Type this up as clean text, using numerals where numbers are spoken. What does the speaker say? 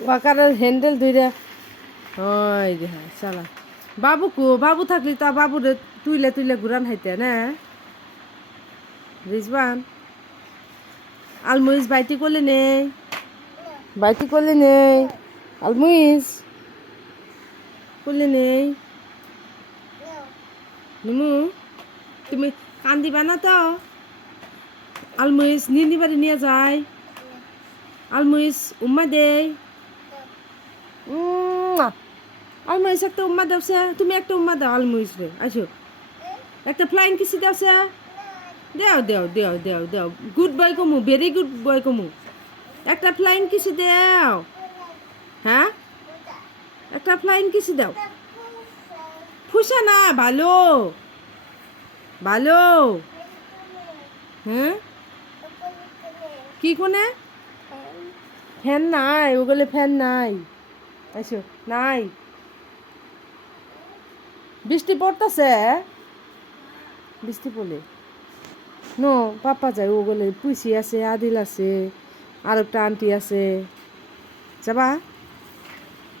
ওয়াকারের হ্যান্ডেল দুইটা ওই যে হ্যাঁ চালা বাবু কো বাবু থাকলি তা বাবুরে তুইলে তুইলে ঘুরান হাইতে না রিজবান আলমুইজ বাইটি করলে নেই বাইটি করলে নেই আলমুইজ করলে নেই নিমু তুমি কান্দিবা না তো আলমুইজ নিনি বাড়ি নিয়ে যায় আলমুইজ উম্মা দেই আলমুইজ একটা উম্মা দাওছে তুমি একটা উম্মা দাও আলমুইজ রে আসো একটা ফ্লাইং কিসি দাওছে দেও দেও দেও দেও দেও গুড বয় কমু ভেরি গুড বয় কমু একটা ফ্লাইং কিসি দেও হ্যাঁ একটা ফ্লাইং কিসি দাও ফুসা না ভালো ভালো হ্যাঁ কি কোনে ফ্যান নাই ওগুলো ফ্যান নাই আইসো নাই বৃষ্টি পড়তেছে বৃষ্টি পড়লে নো পাপা যায় ওগুলো পুষি আছে আদিল আছে আর একটা আন্টি আছে যাবা